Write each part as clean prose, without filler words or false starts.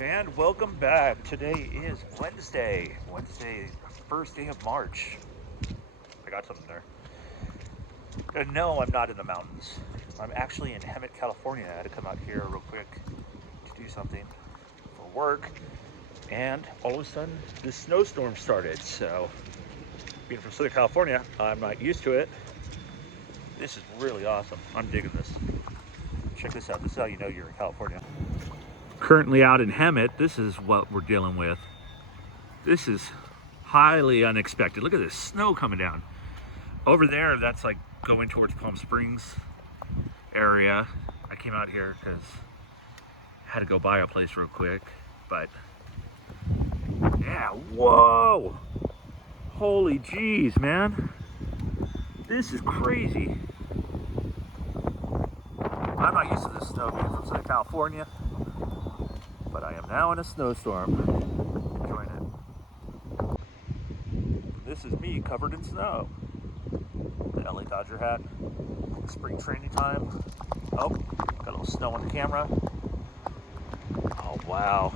And welcome back. Today is Wednesday, first day of March. I got something there. And no, I'm not in the mountains. I'm actually in Hemet, California. I had to come out here real quick to do something for work. And all of a sudden, this snowstorm started. So, being from Southern California, I'm not used to it. This is really awesome. I'm digging this. Check this out. This is how you know you're in California. Currently out in Hemet, this is what we're dealing with. This is highly unexpected. Look at this snow coming down. Over there, that's like going towards Palm Springs area. I came out here because I had to go buy a place real quick, but yeah, whoa! Holy jeez, man. This is crazy. I'm not used to this snow being from Southern California, but I am now in a snowstorm. Enjoying it. This is me covered in snow. The LA Dodger hat. Spring training time. Oh, got a little snow on the camera. Oh, wow.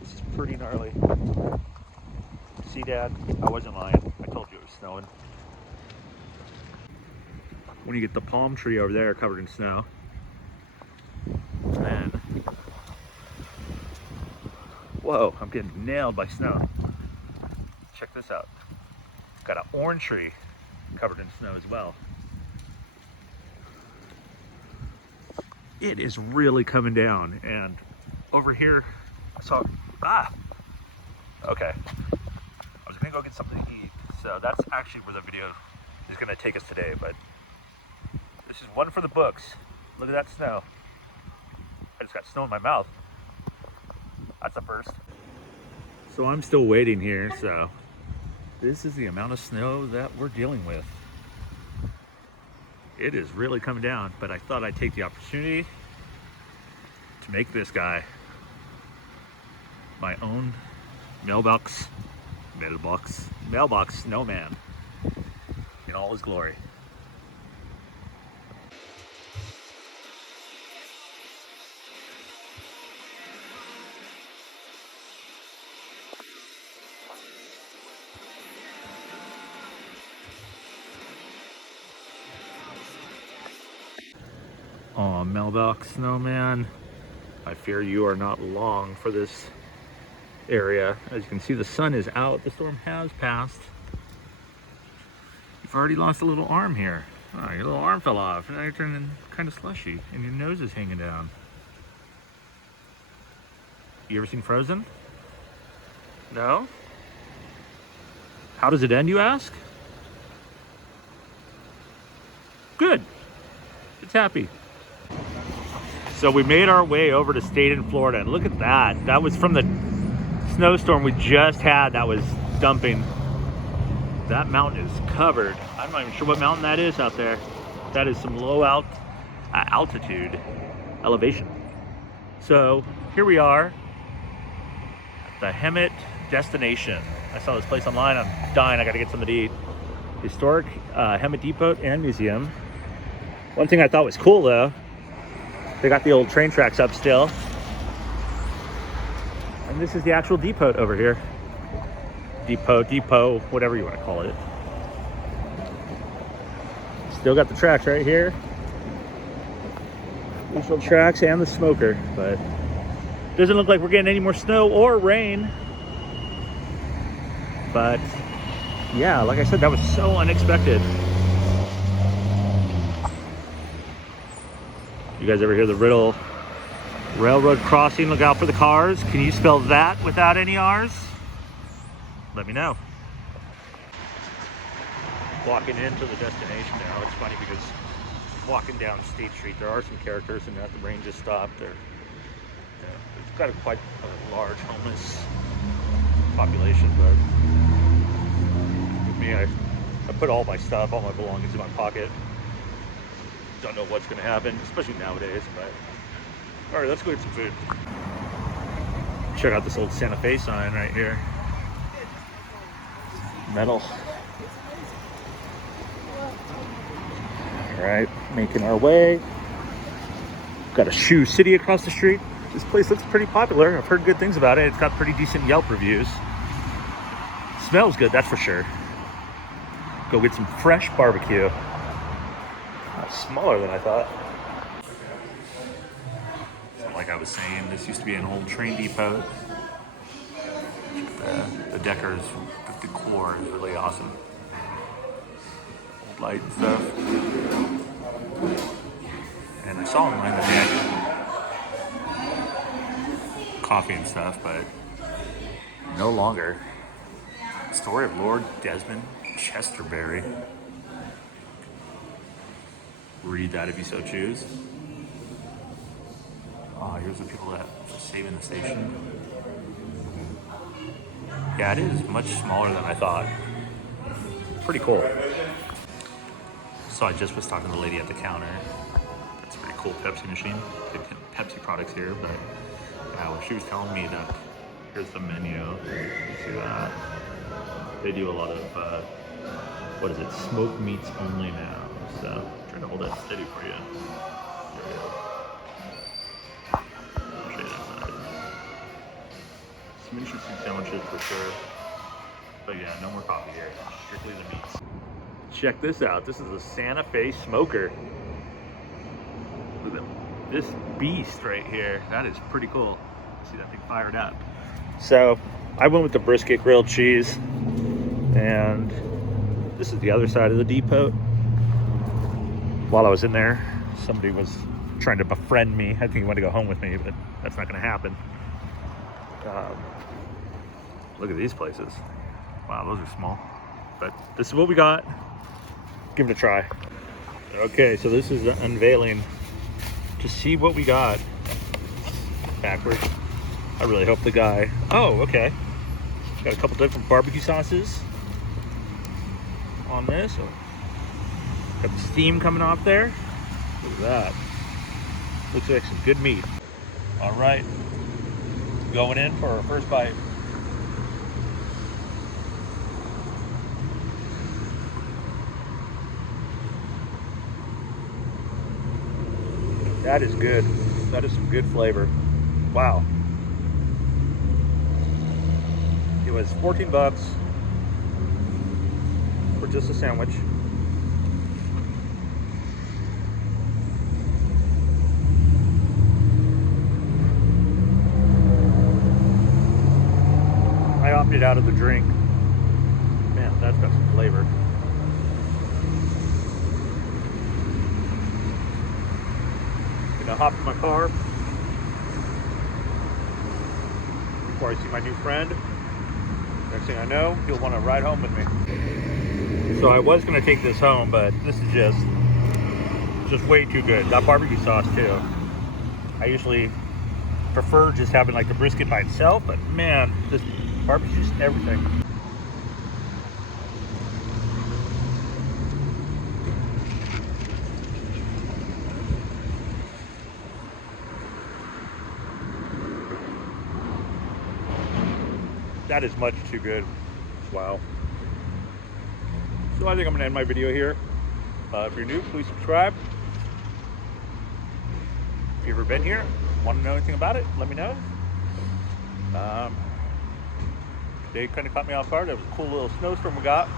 This is pretty gnarly. See, Dad? I wasn't lying. I told you it was snowing. When you get the palm tree over there covered in snow, man. Whoa, I'm getting nailed by snow. Check this out. Got an orange tree covered in snow as well. It is really coming down, and over here I saw, okay. I was gonna go get something to eat, so that's actually where the video is gonna take us today, but this is one for the books. Look at that snow. I just got snow in my mouth. That's a first. So I'm still waiting here, so this is the amount of snow that we're dealing with. It is really coming down, but I thought I'd take the opportunity to make this guy my own mailbox snowman in all his glory. Oh, mailbox snowman, I fear you are not long for this area. As you can see, the sun is out. The storm has passed. You've already lost a little arm here. Oh, your little arm fell off. Now you're turning kind of slushy and your nose is hanging down. You ever seen Frozen? No? How does it end, you ask? Good. It's happy. So we made our way over to State in Florida, and look at that. That was from the snowstorm we just had that was dumping. That mountain is covered. I'm not even sure what mountain that is out there. That is some low altitude elevation. So here we are at the Hemet Destination. I saw this place online. I'm dying. I got to get something to eat. Historic Hemet Depot and Museum. One thing I thought was cool though, they got the old train tracks up still. And this is the actual depot over here. Depot, whatever you want to call it. Still got the tracks right here. Usual tracks and the smoker, but doesn't look like we're getting any more snow or rain. But yeah, like I said, that was so unexpected. You guys ever hear the riddle? Railroad crossing, look out for the cars. Can you spell that without any R's? Let me know. Walking into the destination now. It's funny because walking down State Street, there are some characters, and the rain just stopped. It's got quite a large homeless population, but with me, I put all my stuff, all my belongings in my pocket. Don't know what's going to happen, especially nowadays, but all right, let's go get some food. Check out this old Santa Fe sign right here. Metal. All right, making our way. Got a Shoe City across the street. This place looks pretty popular. I've heard good things about it. It's got pretty decent Yelp reviews. Smells good, that's for sure. Go get some fresh barbecue. Smaller than I thought. So like I was saying, this used to be an old train depot. The deckers, the decor is really awesome. Old light and stuff. And I saw online that they had coffee and stuff, but no longer. Story of Lord Desmond Chesterberry. Read that if you so choose. Oh, here's the people that are saving the station. Yeah, it is much smaller than I thought. Pretty cool. So I just was talking to the lady at the counter. That's a pretty cool Pepsi machine. They have Pepsi products here, but when she was telling me that here's the menu. You see that? They do a lot of what is it? Smoked meats only now. So I'm trying to hold that steady for you. There we go. I'll show you that side. Some interesting sandwiches for sure. But yeah, no more coffee here. Strictly the meats. Check this out. This is a Santa Fe smoker. Look at this beast right here. That is pretty cool. See that thing fired up. So I went with the brisket grilled cheese. And this is the other side of the depot. While I was in there, somebody was trying to befriend me. I think he wanted to go home with me, but that's not going to happen. Look at these places. Wow, those are small. But this is what we got. Give it a try. Okay, so this is the unveiling to see what we got. Backwards. I really hope the guy... Oh, okay. Got a couple different barbecue sauces on this. Got the steam coming off there. Look at that. Looks like some good meat. All right, going in for our first bite. That is good. That is some good flavor. Wow. It was 14 bucks for just a sandwich. I opted out of the drink. Man, that's got some flavor. Gonna hop in my car before I see my new friend. Next thing I know, he'll want to ride home with me. So I was gonna take this home, but this is just way too good. That barbecue sauce too. I usually prefer just having like the brisket by itself, but man, this barbecue's everything. That is much too good. Wow. So I think I'm gonna end my video here. If you're new, please subscribe. If you've ever been here, want to know anything about it, let me know. Today kind of caught me off guard. That was a cool little snowstorm we got.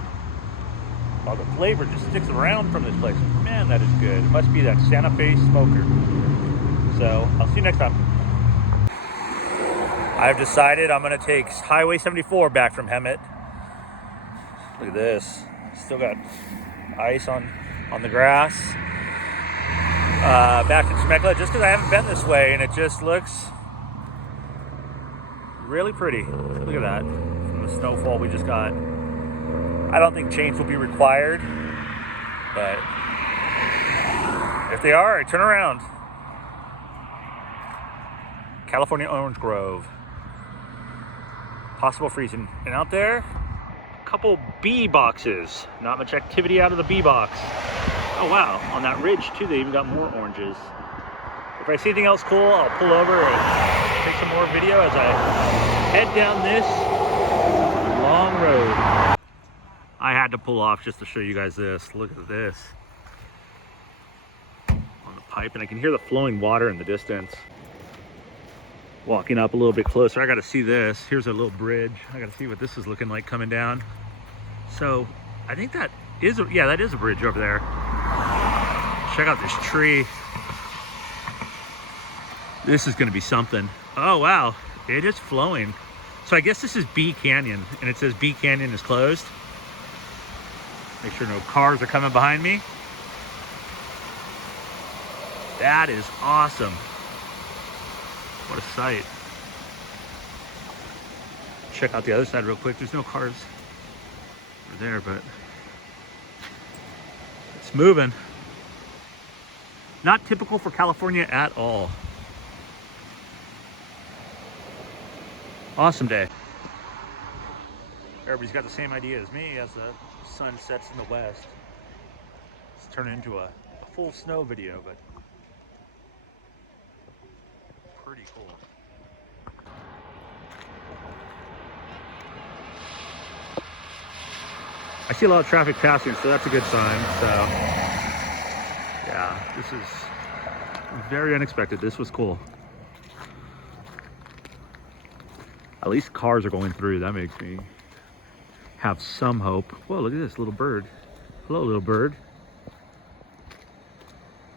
Oh, the flavor just sticks around from this place. Man, that is good. It must be that Santa Fe smoker. So I'll see you next time. I've decided I'm gonna take Highway 74 back from Hemet. Look at this. Still got ice on the grass. Back to Temecula, just because I haven't been this way, and it just looks really pretty. Look at that, from the snowfall we just got. I don't think chains will be required, but if they are, I turn around. California orange grove. Possible freezing. And out there, a couple bee boxes. Not much activity out of the bee box. Oh wow, on that ridge too, they even got more oranges. If I see anything else cool, I'll pull over and take some more video as I head down this long road. I had to pull off just to show you guys this. Look at this. On the pipe, and I can hear the flowing water in the distance. Walking up a little bit closer, I got to see this. Here's a little bridge. I got to see what this is looking like coming down. So I think that is, yeah, that is a bridge over there. Check out this tree. This is going to be something. Oh, wow. It is flowing. So I guess this is B Canyon, and it says B Canyon is closed. Make sure no cars are coming behind me. That is awesome. What a sight. Check out the other side real quick. There's no cars over there, but it's moving. Not typical for California at all. Awesome day. Everybody's got the same idea as me as the sun sets in the west. It's turning into a full snow video, but pretty cool. I see a lot of traffic passing, so that's a good sign. So yeah, this is very unexpected. This was cool. At least cars are going through. That makes me have some hope. Whoa, look at this little bird. Hello, little bird.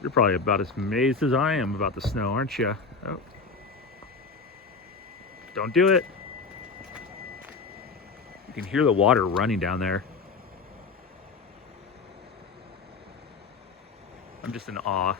You're probably about as amazed as I am about the snow, aren't you? Oh. Don't do it. You can hear the water running down there. I'm just in awe.